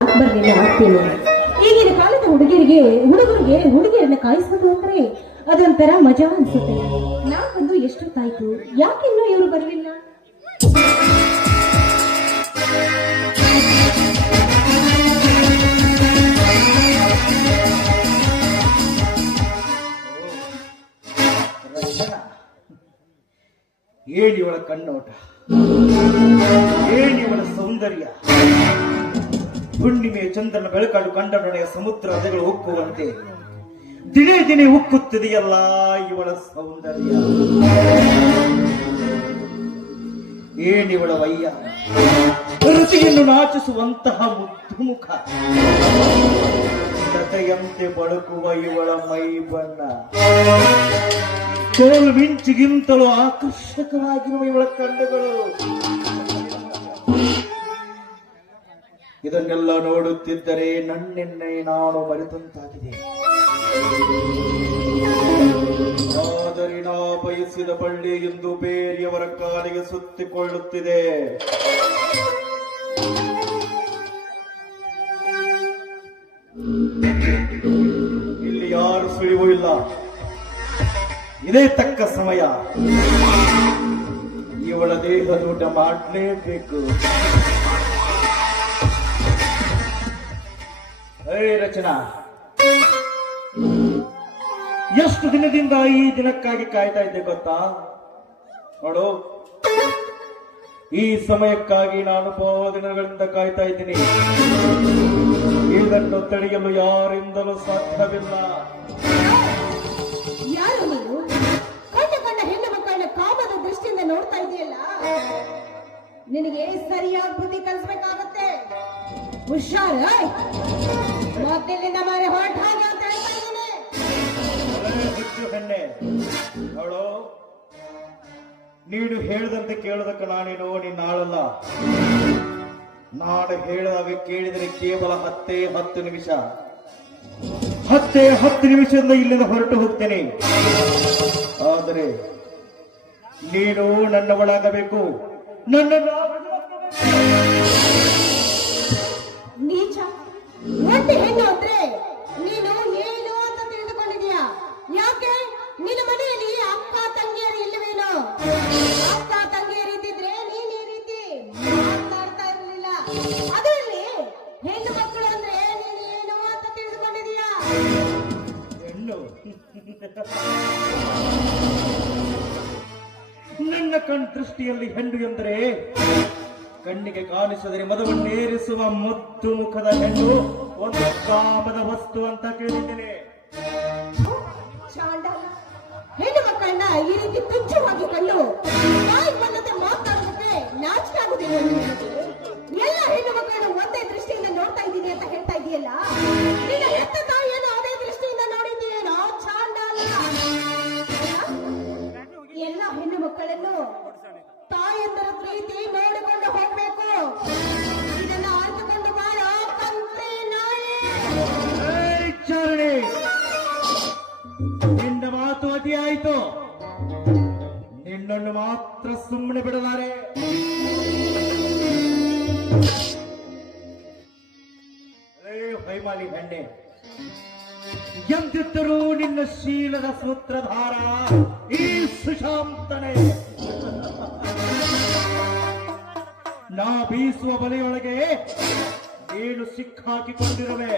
ಬರ್ಲಿಲ್ಲ ಆಗ್ತೇನೆ. ಈಗಿನ ಕಾಲದ ಹುಡುಗಿಯರನ್ನ ಕಾಯಿಸ್ಬೇಕು ಅಂದ್ರೆ ಅದೊಂಥರ ಮಜಾ ಅನ್ಸುತ್ತೆ. ನಾ ಬಂದು ಎಷ್ಟೊತ್ತಾಯ್ತು, ಯಾಕಿನ್ನೂ ಇವರು ಬರಲಿಲ್ಲ? ಏನಿವಳ ಕಣ್ಣೋಟ, ಏನಿವಳ ಸೌಂದರ್ಯ. ಹುಣ್ಣಿಮೆಯ ಚಂದ್ರನ ಬೆಳಕಾಡು ಕಂಡನೊಡೆಯ ಸಮುದ್ರ ಅಲೆಗಳು ಉಕ್ಕುವಂತೆ ದಿನೇ ದಿನೇ ಉಕ್ಕುತ್ತಿದೆಯಲ್ಲ ಇವಳ ಸೌಂದರ್ಯ. ಏನಿವಳ ವಯ್ಯ, ಋತಿಯನ್ನು ನಾಚಿಸುವಂತಹ ಮುದ್ದು ಮುಖ, ಲತೆಯಂತೆ ಬಳುಕುವ ಇವಳ ಮೈ ಬಣ್ಣ, ತೋಲು ಮಿಂಚಿಗಿಂತಲೂ ಆಕರ್ಷಕವಾಗಿರುವ ಇವಳ ಕಣ್ಣುಗಳು. ಇದನ್ನೆಲ್ಲ ನೋಡುತ್ತಿದ್ದರೆ ನನ್ನೆನ್ನೆ ನಾನು ಮರೆತಂತಾಗಿದೆ. ಆದರೆ ನಾ ಬಯಸಿದ ಬಳ್ಳಿ ಎಂದು ಬೇರೆಯವರ ಕಾಲಿಗೆ ಸುತ್ತಿಕೊಳ್ಳುತ್ತಿದೆ. ಇಲ್ಲಿ ಯಾರು ಸುಳಿವೂ ಇಲ್ಲ. ಇದೇ ತಕ್ಕ ಸಮಯ. ಇವಳ ದೇಹದೂಟ ಮಾಡಲೇಬೇಕು. ರಚನಾ, ಎಷ್ಟು ದಿನದಿಂದ ಈ ದಿನಕ್ಕಾಗಿ ಕಾಯ್ತಾ ಇದ್ದೆ ಗೊತ್ತಾ? ನೋಡು, ಈ ಸಮಯಕ್ಕಾಗಿ ನಾನು ಬಹು ದಿನಗಳಿಂದ ಕಾಯ್ತಾ ಇದ್ದೀನಿ. ಇದನ್ನು ತಡೆಯಲು ಯಾರಿಂದಲೂ ಸಾಧ್ಯವಿಲ್ಲ. ಯಾರು ನೀನು? ಕಣ್ಣ ಹೆಣ್ಣು ಮಕ್ಕಳನ್ನ ಕಾಮದ ದೃಷ್ಟಿಯಿಂದ ನೋಡ್ತಾ ಇದೆಯಲ್ಲ, ನಿನಗೆ ಸರಿಯಾಗಿ ಬುದ್ಧಿ ಕಲಿಸ್ಬೇಕಾಗತ್ತೆ. ಹುಷಾರ, ಮೊದಲಿನಿಂದ ಮಾರೆ ಹೊರಟ ಹಾಗೆ ಅಂತ ಹೇಳ್ತಾ ಇದ್ದೇನೆ. ಹೆಣ್ಣೆ, ಅವಳು ನೀನು ಹೇಳದಂತೆ ಕೇಳೋದಕ್ಕೆ ನಾನೇನೋ ನಿನ್ನ ಆಳಲ್ಲ. ನಾನು ಹೇಳಿದಾಗ ಕೇಳಿದರೆ ಕೇವಲ 10 ನಿಮಿಷ. 10 ನಿಮಿಷದಿಂದ ಇಲ್ಲಿಂದ ಹೊರಟು ಹೋಗ್ತೇನೆ. ಆದರೆ ನೀನು ನನ್ನ ಒಳಗಬೇಕು, ನನ್ನನ್ನು ನೀಚ ಒಂಟಿ ಹೆಣ್ಣು ಅಂದ್ರೆ ನೀನು ಏನು ಅಂತ ತಿಳಿದುಕೊಂಡಿದ್ಯಾ? ಯಾಕೆ ನಿನ್ನ ಮನೆಯಲ್ಲಿ ಅಕ್ಕ ತಂಗಿಯರು ಇಲ್ಲವೇನೋ? ಅಕ್ಕ ತಂಗಿಯರು ಇದ್ದಿದ್ರೆ ನೀನ್ ಈ ರೀತಿ ಮಾತಾಡ್ತಾ ಇರಲಿಲ್ಲ. ಅದರಲ್ಲಿ ಹೆಣ್ಣು ಮಕ್ಕಳು ಅಂದ್ರೆ ನೀನು ಏನು ಅಂತ ತಿಳಿದುಕೊಂಡಿದ್ಯಾ? ಹೆಣ್ಣು ನನ್ನ ಕಣ್ ದೃಷ್ಟಿಯಲ್ಲಿ ಹೆಣ್ಣು ಎಂದರೆ ಕಣ್ಣಿಗೆ ಕಾಣಿಸಿದರೆ ಮದವನ್ನೇರಿಸುವ ಮುದ್ದು ಮುಖದ ಹೆಣ್ಣು ಒಂದು ಕಾಮದ ವಸ್ತು ಅಂತ ಕೇಳಿದ್ದೇನೆ. ಚಾಂಡ, ಹೆಣ್ಣು ಮಕ್ಕಳನ್ನ ಈ ರೀತಿ ತುಚ್ಛವಾಗಿ ಕಂಡು ಬಾಯಿ ಬಂದಂತೆ ಮಾತಾಡೋದಕ್ಕೆ ನಾಚಿಕೆ ಆಗುದಿಲ್ಲ ನಿನಗೆ? ಎಲ್ಲ ಹೆಣ್ಣು ಮಕ್ಕಳನ್ನು ಒಂದೇ ದೃಷ್ಟಿಯಿಂದ ನೋಡ್ತಾ ಇದ್ದೀನಿ ಅಂತ ಹೇಳ್ತಾ ಇದೆಯಲ್ಲ, ನಿನ್ನ ಹೆತ್ತ ತಾಯಿಯನ್ನು ಅದೇ ದೃಷ್ಟಿಯಿಂದ ನೋಡಿದ್ದೀನೇನೋ? ಚಾಂಡ ಅಲ್ಲ, ಎಲ್ಲ ಹೆಣ್ಣು ಮಕ್ಕಳನ್ನು ತಾಯಂದರ ಪ್ರೀತಿ ನೋಡಿಕೊಂಡು ಹೋಗ್ಬೇಕು. ಇದನ್ನ ಅರ್ಥಕೊಂಡು ಬಾಳ ಕಂತ್ರಿ ನಾಳೆ. ಚಾರಣಿ, ನಿನ್ನ ಮಾತು ಅತಿ ಆಯಿತು. ನಿನ್ನನ್ನು ಮಾತ್ರ ಸುಮ್ಮನೆ ಬಿಡಲಾರೆ. ವೈಮಾಲಿ ಹೆಣ್ಣೆ, ಎಂತಿದ್ದರೂ ನಿನ್ನ ಶೀಲದ ಸೂತ್ರಧಾರ ಈ ಸುಶಾಂತನೇ. ನಾ ಬೀಸುವ ಬಲೆಯೊಳಗೆ ನೀನು ಸಿಕ್ಕಾಕಿಕೊಂಡಿರುವೆ.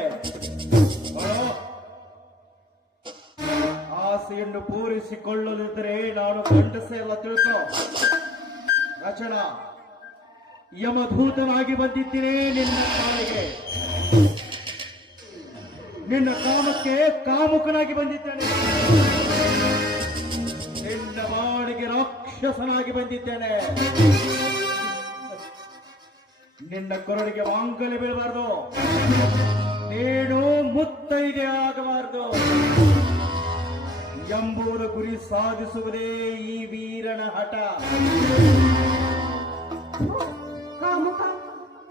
ಆಸೆಯನ್ನು ಪೂರೈಸಿಕೊಳ್ಳಲಿದ್ದರೆ ನಾನು ಗಂಡಸೆ ಎಲ್ಲ ತಿಳ್ಕೊ. ರಚನಾ, ಯಮಧೂತನಾಗಿ ಬಂದಿದ್ದೇನೆ ನಿನ್ನ ಕಾಲಿಗೆ. ನಿನ್ನ ಕಾಮಕ್ಕೆ ಕಾಮುಕನಾಗಿ ಬಂದಿದ್ದೇನೆ. ನಿನ್ನ ಬಾಳಿಗೆ ರಾಕ್ಷಸನಾಗಿ ಬಂದಿದ್ದೇನೆ. ನಿನ್ನ ಕೊರಳಿಗೆ ಮಾಂಗಲ್ಯ ಬೀಳಬಾರದು. ನೀನು ಮುತ್ತೈದೆ ಆಗಬಾರದು ಎಂಬುದು ಗುರಿ ಸಾಧಿಸುವುದೇ ಈ ವೀರನ ಹಠ.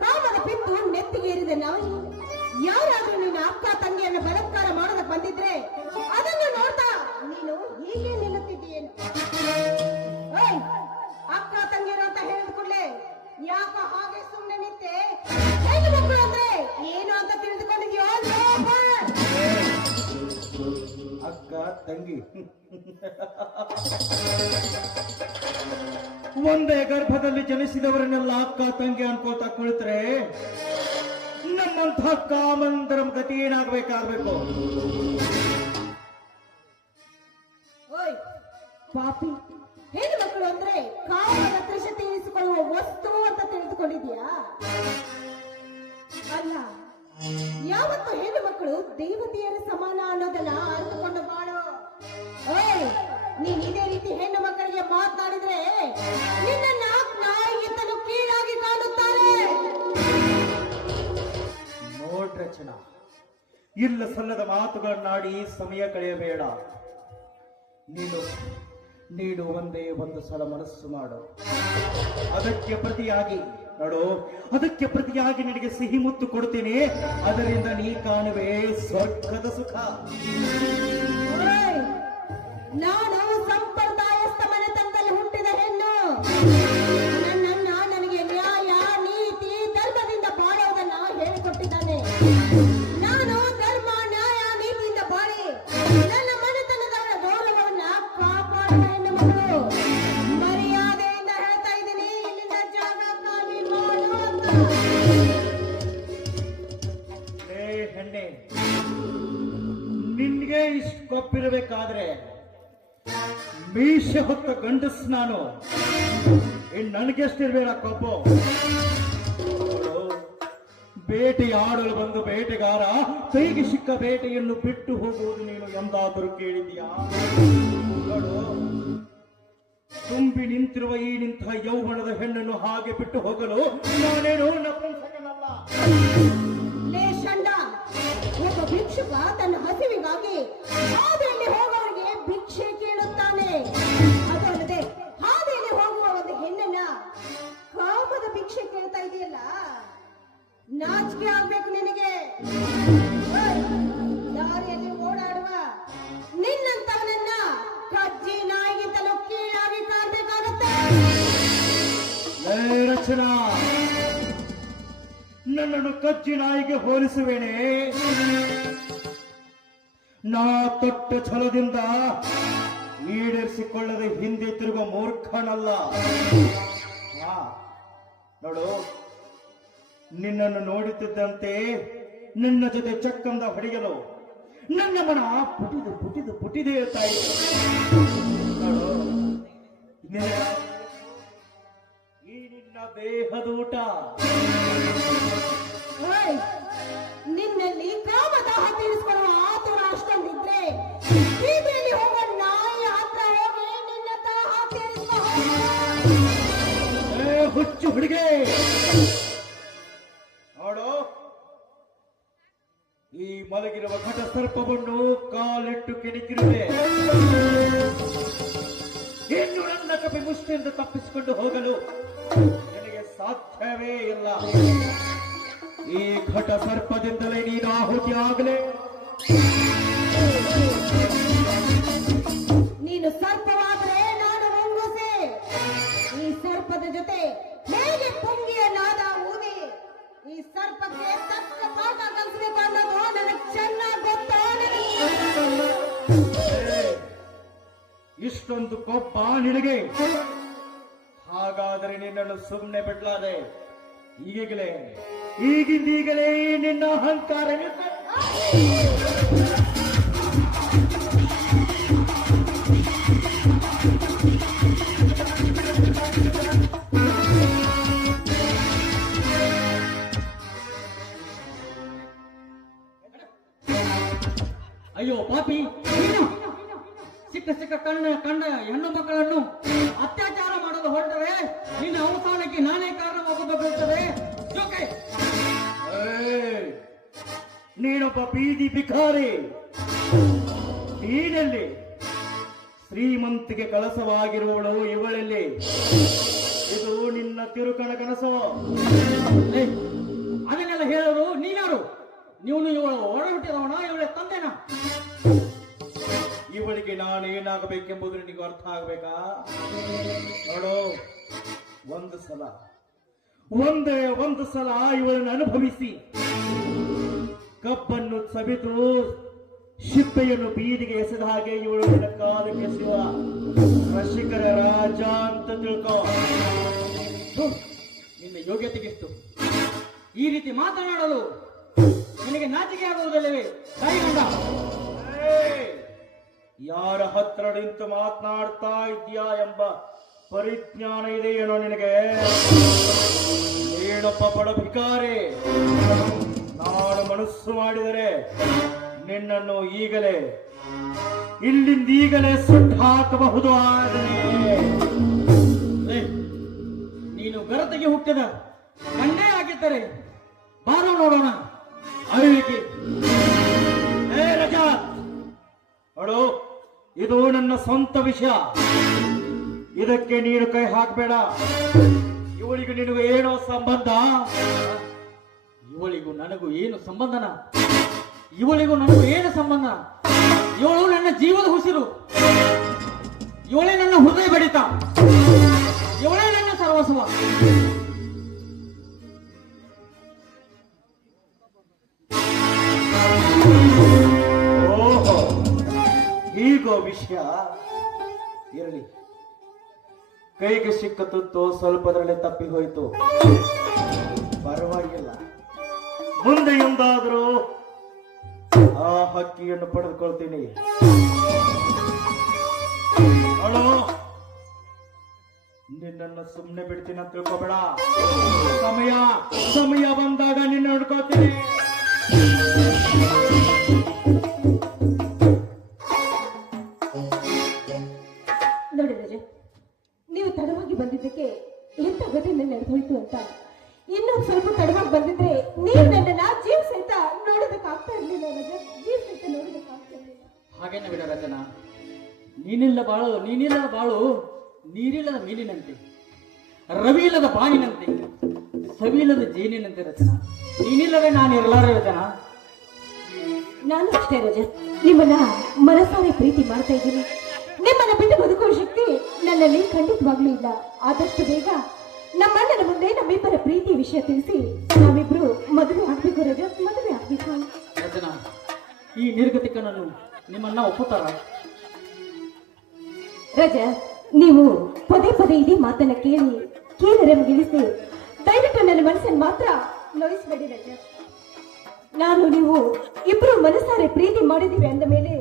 ಕಾಮದ ಪಿತ್ತು ನೆತ್ತಿಗೇರಿದೆ ನಾಯಿ. ಯಾರಾದ್ರೂ ನಿನ್ನ ಅಕ್ಕ ತಂಗಿಯನ್ನು ಬಲಾತ್ಕಾರ ಮಾಡೋದಕ್ಕೆ ಬಂದಿದ್ರೆ ಅದನ್ನು ನೋಡ್ತಾ ನೀನು ಹೀಗೆ ನಿಲ್ಲುತ್ತಿದ್ದೀಯೇನು? ಅಕ್ಕ ತಂಗಿರು ಅಂತ ಹೇಳಿದ ಕೂಡಲೇ ಯಾಕ ಹಾಗೆ ಸುಮ್ಮನೆ ನಿಂತೆ? ಹೆಣ್ಣು ಮಕ್ಕಳು ಅಂದ್ರೆ ಏನು ತಂಗಿ. ಒಂದೇ ಗರ್ಭದಲ್ಲಿ ಜನಿಸಿದವರನ್ನೆಲ್ಲ ಅಕ್ಕ ತಂಗಿ ಅನ್ಕೋತಾ ಕುಳಿತರೆ ನಮ್ಮಂತಹ ಕಾಮಂದರ ಗತಿ ಏನಾಗಬೇಕಾಗಬೇಕು? ಓಯ್ ಪಾಪಿ, ಹೆಣ್ಣು ಮಕ್ಕಳು ಅಂದ್ರೆ ಕಾಮದ ತೃಷ ತೀರಿಸಿಕೊಳ್ಳುವ ವಸ್ತು ಅಂತ ತಿಳಿದುಕೊಂಡಿದ್ಯಾ? ಅಲ್ಲ, ಯಾವತ್ತು ಹೆಣ್ಣು ಮಕ್ಕಳು ದೇವತೆಯರ ಸಮಾನ ಅನ್ನೋದನ್ನ ಅರಿತುಕೊಂಡು ಬಾಳು. ಓಯ್, ನೀನ್ ಇದೇ ರೀತಿ ಹೆಣ್ಣು ಮಕ್ಕಳಿಗೆ ಮಾತನಾಡಿದ್ರೆ ನಿನ್ನ ನಾಯಿಗಿಂತಲೂ ಕೀಳಾಗಿ ಕಾಣುತ್ತಾರೆ. ನೋಡ್ರಚನಾ, ಇಲ್ಲ ಸಲ್ಲದ ಮಾತುಗಳನ್ನಾಡಿ ಸಮಯ ಕಳೆಯಬೇಡ. ನೀನು ಒಂದೇ ಒಂದು ಸಲ ಮನಸ್ಸು ಮಾಡು. ಅದಕ್ಕೆ ಪ್ರತಿಯಾಗಿ ನಿನಗೆ ಸಿಹಿ ಮುತ್ತು ಕೊಡ್ತೀನಿ. ಅದರಿಂದ ನೀ ಕಾಣುವೆ ಸ್ವರ್ಗದ ಸುಖ. ಓಯ್, ನಾನು ಸಂಪ್ರದಾಯಸ್ಥ ಮನೆತನದಲ್ಲಿ ಹುಟ್ಟಿದ ಹೆಣ್ಣು. ನನಗೆ ನ್ಯಾಯ, ನೀತಿ, ಧರ್ಮದಿಂದ ಬಾಳುವುದನ್ನ ಹೇಳಿಕೊಟ್ಟಿದ್ದಾನೆ. ನಾನು ಧರ್ಮ, ನ್ಯಾಯ, ನೀತಿಯಿಂದ ಬಾಳಿ ನನ್ನ ಮನೆತನದವರ ಗೌರವವನ್ನ ಕಾಪಾಡುವ ಹೆಣ್ಣು ಮಗಳು. ಮರ್ಯಾದೆಯಿಂದ ಹೇಳ್ತಾ ಇದ್ದೀನಿ, ಇಲ್ಲಿಂದ ಜಾಗ ಖಾಲಿ ಮಾಡು ಅಂತ. ಏ ಹೆಣ್ಣೆ, ನಿನ್ಗೆ ಇಷ್ಟು ಕೊಪ್ಪಿರಬೇಕಾದ್ರೆ ಮೀಸೆ ಹೊತ್ತ ಗಂಡಸ್ ನಾನು. ನನಗೆಷ್ಟಿರ್ಬೇಡ ಕೊಪ್ಪು. ಬೇಟೆಯಾಡಲು ಬಂದು ಬೇಟೆಗಾರ ಕೈಗೆ ಸಿಕ್ಕ ಬೇಟೆಯನ್ನು ಬಿಟ್ಟು ಹೋಗುವುದು ನೀನು ಎಂದಾದರೂ ಕೇಳಿದೀಯಾ? ನೋಡು, ತುಂಬಿ ನಿಂತಿರುವ ಈ ನಿಂತಹ ಯೌವನದ ಹೆಣ್ಣನ್ನು ಹಾಗೆ ಬಿಟ್ಟು ಹೋಗಲು ನಾನೇನು ನಪುಂಸಕನಲ್ಲ. ಲೇ ಷಂಡ, ಒಬ್ಬ ಭಿಕ್ಷುಕ ತನ್ನ ಹಸಿವಿಗಾಗಿ ಹಾದಿಯಲ್ಲಿ ಹೋಗುವವರಿಗೆ ಭಿಕ್ಷೆ ಕೇಳುತ್ತಾನೆ. ಅದಲ್ಲದೆ ಹಾದಿಯಲ್ಲಿ ಹೋಗುವ ಒಂದು ಹೆಣ್ಣನ್ನ ಕಾಮದ ಭಿಕ್ಷೆ ಕೇಳ್ತಾ ಇದೆಯಲ್ಲ, ನಾಚಿಕೆ ಆಗ್ಬೇಕು ನಿನಗೆ. ಓಯ್, ದಾರಿಯಲ್ಲಿ ಓಡಾಡುವ ನಿನ್ನಂತವನನ್ನ ಕಜ್ಜಿ ನಾಯಿಗಿಂತಲೂ ಕೀಳಾಗಿ ಕಾಣಬೇಕಾಗತ್ತೆ. ರಚನಾ, ನನ್ನನ್ನು ಕಜ್ಜಿ ನಾಯಿಗೆ ಹೋಲಿಸುವೇನೆ? ನಾ ತೊಟ್ಟ ಛಲದಿಂದ ಈಡೇರಿಸಿಕೊಳ್ಳದೆ ಹಿಂದೆ ತಿರುಗುವ ಮೂರ್ಖನಲ್ಲ. ನೋಡು, ನಿನ್ನನ್ನು ನೋಡುತ್ತಿದ್ದಂತೆ ನನ್ನ ಜೊತೆ ಚಕ್ಕಂದ ಹೊಡೆಯಲು ನನ್ನ ಮನ ಪುಟಿದೆ ತಾಯಿ. ನೋಡು, ಈ ನಿನ್ನ ದೇಹದೂಟ. ಓಯ್, ನಿನ್ನಲ್ಲಿ ಕಾಮದಾಹ ತೀರಿಸಿಕೊಳ್ಳುವ ಆತುರ ಅಷ್ಟೊಂದಿದ್ರೆ ಬೀದಿಯಲ್ಲಿ ಹೋಗುವ ನಾಯಿ ಹತ್ರ ಹೋಗಿ ನಿನ್ನ ದಾಹ ತೀರಿಸಿಕೊ. ಹುಚ್ಚು ಹುಡುಗೆ, ನೋಡು, ಈ ಮಲಗಿರುವ ಘಟ ಸರ್ಪವನ್ನು ಕಾಲಿಟ್ಟು ಕೆಣಕಿರುವೆ. ಇನ್ನು ನನ್ನ ಕಪಿ ಮುಷ್ಟಿಯಿಂದ ತಪ್ಪಿಸಿಕೊಂಡು ಹೋಗಲು ನಿನಗೆ ಸಾಧ್ಯವೇ ಇಲ್ಲ. ಈ ಘಟ ಸರ್ಪದಿಂದಲೇ ನೀನು ಆಹುತಿ ಆಗಲೇ. ನೀನು ಸರ್ಪವಾದ್ರೆ ನಾನು ಮುಂಗುಸೆ. ಈ ಸರ್ಪದ ಜೊತೆ ಹೇಗೆ ಪುಂಗಿಯ ನಾದ ಊದಿ ಈ ಸರ್ಪಕ್ಕೆ ತಕ್ಕ ಪಾಠ ಕಲಿಸಬೇಕು ಅನ್ನೋದು ನನಗೆ ಚೆನ್ನಾಗಿ ಗೊತ್ತು. ಇಷ್ಟೊಂದು ಕೊಪ್ಪ ನಿನಗೆ? ಹಾಗಾದರೆ ನಿನ್ನನ್ನು ಸುಮ್ಮನೆ ಬಿಡ್ಲಾದೆ. ಈಗಿಂದೀಗಲೇ ನಿನ್ನ ಅಹಂಕಾರ ಅಯ್ಯೋ ಪಾಪಿ, ಸಿಕ್ಕ ಕಂಡ ಹೆಣ್ಣು ಮಕ್ಕಳನ್ನು ಅತ್ಯಾಚಾರ ಮಾಡಲು ಹೊರಟರೆ ನಿನ್ನ ಅವಸಾನಕ್ಕೆ ನಾನೇ ಕಾರಣವಾಗಬೇಕಾಗುತ್ತದೆ. ಜೋಕೆ, ನೀನೊಬ್ಬ ಬೀದಿ ಭಿಕಾರಿ. ನೀನಲ್ಲಿ ಶ್ರೀಮಂತಿಗೆ ಕಲಸವಾಗಿರುವವಳು ಇವಳಲ್ಲಿ. ಇದು ನಿನ್ನ ತಿರುಕನ ಕನಸು. ಅದನ್ನೆಲ್ಲ ಹೇಳೋರು ನೀನಾರು? ನೀನು ಇವಳು ಒಡ ಹುಟ್ಟಿದವನ, ಇವಳ ತಂದೆನ? ಇವಳಿಗೆ ನಾನೇನಾಗಬೇಕೆಂಬುದು ನಿನಗೆ ಅರ್ಥ ಆಗ್ಬೇಕಾ? ನೋಡು, ಒಂದು ಸಲ ಇವಳನ್ನು ಅನುಭವಿಸಿ ಕಬ್ಬನ್ನು ಸವಿದು ಶಿಪ್ಪೆಯನ್ನು ಬೀದಿಗೆ ಎಸೆದ ಹಾಗೆ ಇವಳು ನಿನ್ನ ಕಾಲಿಗೆ ಎಸೆಯುವ ರಸಿಕರ ರಾಜ ಅಂತ ತಿಳ್ಕೋ. ಥು, ನಿನ್ನ ಯೋಗ್ಯತೆಗೆಷ್ಟು ಈ ರೀತಿ ಮಾತನಾಡಲು ನಿನಗೆ ನಾಚಿಕೆ ಆಗುವುದಿಲ್ಲವೇ ತಾಯಿಗಂಡ? ಏಯ್! ಯಾರ ಹತ್ರ ನಿಂತು ಮಾತನಾಡ್ತಾ ಇದ್ಯಾ ಎಂಬ ಪರಿಜ್ಞಾನ ಇದೆಯೇನೋ ನಿನಗೆ? ಏನಪ್ಪ ಬಡ ಭಿಕಾರಿ, ನಾನು ಮನಸ್ಸು ಮಾಡಿದರೆ ನಿನ್ನನ್ನು ಇಲ್ಲಿಂದೀಗಲೇ ಸುಟ್ಟು ಹಾಕಬಹುದು. ಆದರೆ ಲೇ, ನೀನು ಗರತೆಗೆ ಹುಟ್ಟಿದ ಗಂಡೇ ಆಗಿದ್ದರೆ ಬಾರೋ ನೋಡೋಣ ಅವಿವೇಕಿ. ಏ ರಜಾತ್, ನೋಡು, ಇದು ನನ್ನ ಸ್ವಂತ ವಿಷಯ. ಇದಕ್ಕೆ ನೀನು ಕೈ ಹಾಕಬೇಡ. ಇವಳಿಗೆ ನಿನಗೂ ಏನೋ ಸಂಬಂಧ? ಇವಳಿಗೂ ನನಗೂ ಏನು ಸಂಬಂಧನ? ಇವಳಿಗೂ ನನಗೂ ಏನು ಸಂಬಂಧ? ಇವಳು ನನ್ನ ಜೀವದ ಉಸಿರು, ಇವಳೇ ನನ್ನ ಹೃದಯ ಬಡಿತ, ಇವಳೇ ನನ್ನ ಸರ್ವಸ್ವ. ಓಹೋ, ಹೀಗೋ ವಿಷಯ. ಇರಲಿ, ಕೈಗೆ ಸಿಕ್ಕ ತುತ್ತು ಸ್ವಲ್ಪದರಲ್ಲೇ ತಪ್ಪಿ ಹೋಯಿತು, ಪರವಾಗಿಲ್ಲ. ಮುಂದೆ ಎಂದಾದರೂ ಆ ಹಕ್ಕಿಯನ್ನು ಪಡೆದುಕೊಳ್ತೀನಿ. ಅಳೋ, ನಿನ್ನನ್ನು ಸುಮ್ಮನೆ ಬಿಡ್ತೀನಿ ಅಂತ ತಿಳ್ಕೊಬೇಡ. ಸಮಯ ಬಂದಾಗ ನಿನ್ನ ನೋಡ್ಕೊಳ್ತೀನಿ. ನೋಡಿ ರಜತ್, ನೀವು ತಡವಾಗಿ ಬಂದಿದ್ದಕ್ಕೆ ಎಂತ ಘಟನೆ ನಡೆದೋಯ್ತು ಅಂತ. ಇನ್ನೊಂದು ಸ್ವಲ್ಪ ತಡವಾಗಿ ಬಂದಿದ್ರೆ ನೀವು ನನ್ನನ್ನ ಜೀವ ಸಹಿತ ನೋಡೋದಕ್ಕಾಗ್ತಾ ಇರ್ಲಿಲ್ಲ ರಜತ್, ಜೀವ ಸಹಿತ ನೋಡೋದಕ್ಕಾಗ್ತಾ ಇರ್ಲಿಲ್ಲ. ಹಾಗೇನೆ ಬಿಡ ರಚನಾ, ನೀನಿಲ್ಲದ ಬಾಳು ನೀರಿಲ್ಲದ ಮೀನಿನಂತೆ, ರವಿ ಇಲ್ಲದ ಬಾನಿನಂತೆ, ಸವಿಯಿಲ್ಲದ ಜೇನಿನಂತೆ ರಚನಾ. ನೀನಿಲ್ಲವೇ ನಾನು ಇರಲಾರೆ ರಚನಾ. ನಾನು ಅಷ್ಟೇ ರಜತ್, ನಿಮ್ಮನ್ನ ಮನಸಾರೆ ಪ್ರೀತಿ ಮಾಡ್ತಾ ಇದ್ದೀನಿ. ನಿಮ್ಮನ್ನ ಬಿಟ್ಟು ಬದುಕುವ ಶಕ್ತಿ ನನ್ನಲ್ಲಿ ಖಂಡಿತವಾಗ್ಲೂ ಇಲ್ಲ. ಆದಷ್ಟು ಬೇಗ ನಮ್ಮಣ್ಣನ ಮುಂದೆ ನಮ್ಮಿಬ್ಬರ ಪ್ರೀತಿ ವಿಷಯ ತಿಳಿಸಿ ನಾವಿಬ್ರು ಮದುವೆ ಆಗ್ಬೇಕು ರಜತ್, ಮದುವೆ ಆಗ್ಬೇಕು. ರಚನಾ, ಈ ನಿರ್ಗತಿಕನನ್ನು ನಿಮ್ಮನ್ನ ಒಪ್ಪುತ್ತಾರ? ರಜತ್, ನೀವು ಪದೇ ಪದೇ ಇದೇ ಮಾತನ್ನ ಕೇಳಿಸಿ ದಯವಿಟ್ಟು ನನ್ನ ಮನಸ್ಸನ್ನು ಮಾತ್ರ ನೋಯಿಸಬೇಡಿ ರಜತ್. ನಾನು ನೀವು ಇಬ್ರು ಮನಸ್ಸಾರೆ ಪ್ರೀತಿ ಮಾಡಿದೀವಿ ಅಂದ ಮೇಲೆ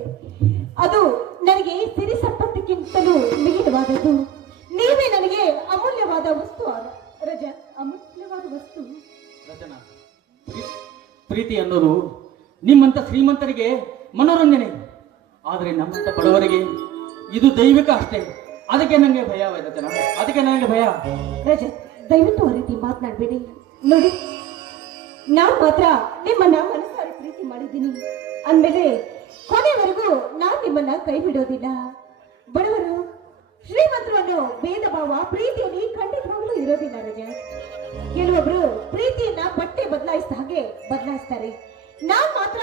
ಅದು ನನಗೆ ಸಿರಿ ಸಂಪತ್ತಿಗಿಂತಲೂ ಮಿಗಿಲವಾದದ್ದು. ನೀವೇ ನನಗೆ ಅಮೂಲ್ಯವಾದ ವಸ್ತು ರಜತ್, ಅಮೂಲ್ಯವಾದ ವಸ್ತು. ರಚನಾ, ಪ್ರೀತಿ ಅನ್ನೋದು ನಿಮ್ಮಂತ ಶ್ರೀಮಂತರಿಗೆ ಮನೋರಂಜನೆ, ಆದರೆ ನಮ್ಮಂತ ಬಡವರಿಗೆ ಇದು ದೈವಿಕ ಅಷ್ಟೇ. ಅದಕ್ಕೆ ನನಗೆ ಭಯ ರಚನಾ, ಅದಕ್ಕೆ ನನಗೆ ಭಯ. ರಜತ್, ದಯವಿಟ್ಟು ಆ ರೀತಿ ಮಾತನಾಡಬೇಡಿ. ನೋಡಿ, ನಾನ್ ಮಾತ್ರ ನಿಮ್ಮನ್ನ ಮನಸ್ಸಾರೆ ಪ್ರೀತಿ ಮಾಡಿದ್ದೀನಿ ಅಂದ್ಮೇಲೆ ಕೊನೆವರೆಗೂ ನಾನ್ ನಿಮ್ಮನ್ನ ಕೈ ಬಿಡೋದಿಲ್ಲ. ಬಡವರು ಶ್ರೀಮಂತರು ಅನ್ನೋ ಭೇದ ಭಾವ ಪ್ರೀತಿಯಲ್ಲಿ ಖಂಡಿತವಾಗ್ಲೂ ಇರೋದಿಲ್ಲ ರಜತ್. ಕೆಲವೊಬ್ರು ಪ್ರೀತಿಯನ್ನ ಬಟ್ಟೆ ಬದಲಾಯಿಸಿದ ಹಾಗೆ ಬದಲಾಯಿಸ್ತಾರೆ. ನಾನ್ ಮಾತ್ರ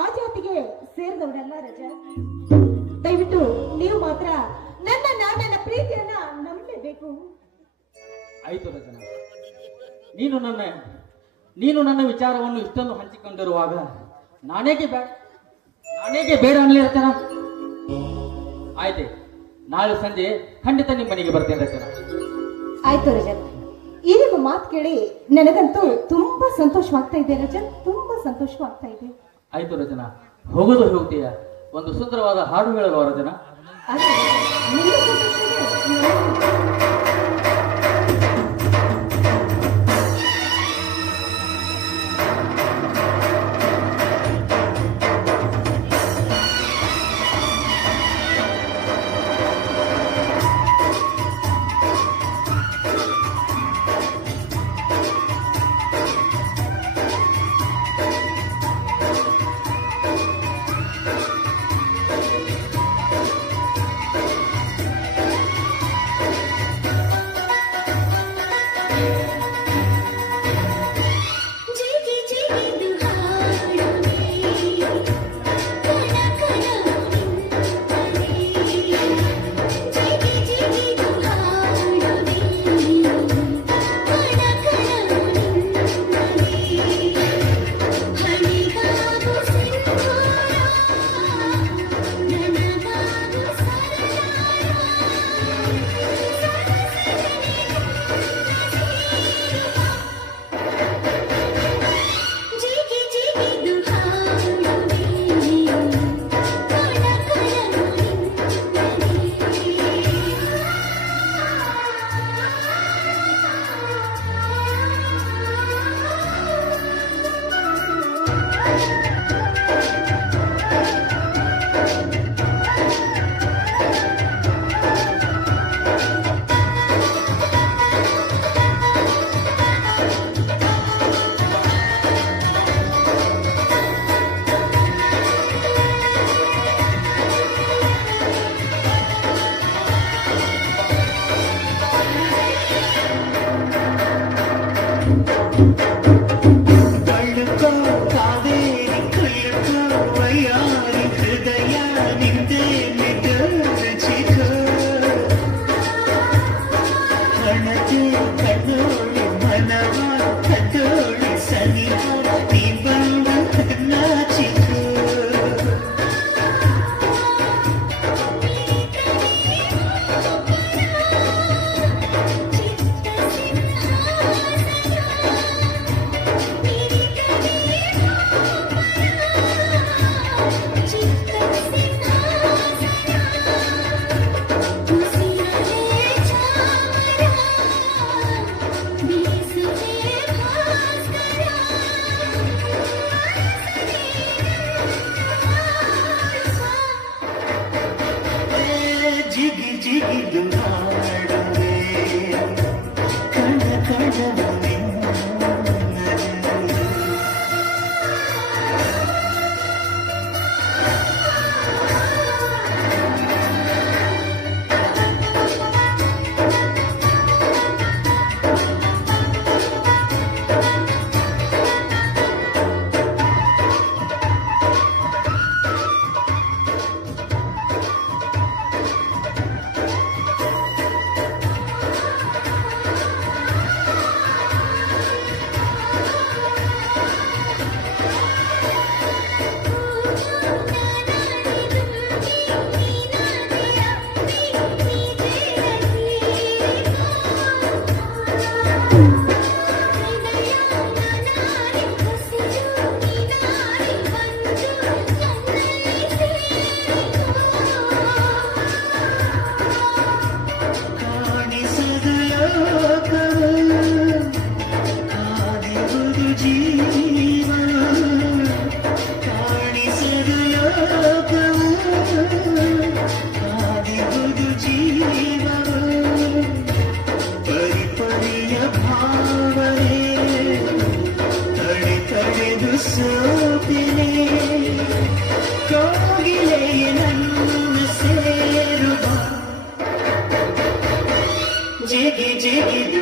ಆ ಜಾತಿಗೆ ಸೇರಿದವರಲ್ಲ ರಜತ್. ದಯವಿಟ್ಟು ನೀವು ಮಾತ್ರ ನನ್ನ ಪ್ರೀತಿಯನ್ನ ನಂಬಲೇಬೇಕು. ಆಯ್ತು ರಚನಾ, ನೀನು ನನ್ನ ವಿಚಾರವನ್ನು ಇಷ್ಟೊಂದು ಹಂಚಿಕೊಂಡಿರುವಾಗ ನಾನೇಗೆ ಬೇಡ ಅನ್ಲಿ ರಚನಾ. ಆಯ್ತೆ, ನಾಳೆ ಸಂಜೆ ಖಂಡಿತ ನಿಮ್ಮ ಮನೆಗೆ ಬರ್ತೇನೆ ರಚನಾ. ಆಯ್ತು ರಜತ್, ಈ ನಿಮ್ಮ ಮಾತು ಕೇಳಿ ನನಗಂತೂ ತುಂಬಾ ಸಂತೋಷವಾಗ್ತಾ ಇದೆ ರಜತ್, ತುಂಬಾ ಸಂತೋಷವಾಗ್ತಾ ಇದೆ. ಆಯ್ತು ರಚನಾ, ಹೋಗೋದು ಹೋಗ್ತೀಯ, ಒಂದು ಸುಂದರವಾದ ಹಾಡು ಹೇಳಲ್ವ ರಚನಾ? ಆಯ್ತು ರಜತ್, ನಿನ್ನ ಸಂತೋಷವೇ ಕಾವೇರಿ ಕುಲುಕುವಯಾರಿ ಹೃದಯ ನಿಂದೆ ಮಿಟಚಿಕೋ ಕಣಕ್ಕೆ ಕಣ್ಣೋಳಿ ಮನವ ಕಣ್ಣೋಳಿ ಸನಿಹ ನೀ ಬಂದ ನಾಚಿಕೋ ಜಿಗಿ ಜಿಗಿದು ಮಾಡುವೆ ಕಣ ಕಣವೇ ಕಾಣಿಸದು ಲೋಕವು ಕಾದಿರುವುದು ಜೀವ ಕಾಣಿಸದು ಲೋಕವು ಕಾದಿರುವುದು ಜೀವವು ಪರಿಪರಿಯ ಭಾವನೆ ತಡೆ ತಡೆದು ಸೋತಿನೆ ಕೋಗಿಲೆಯ ನನ್ನ ಸೇರುವ ಜಿಗಿ ಜಿಗಿದು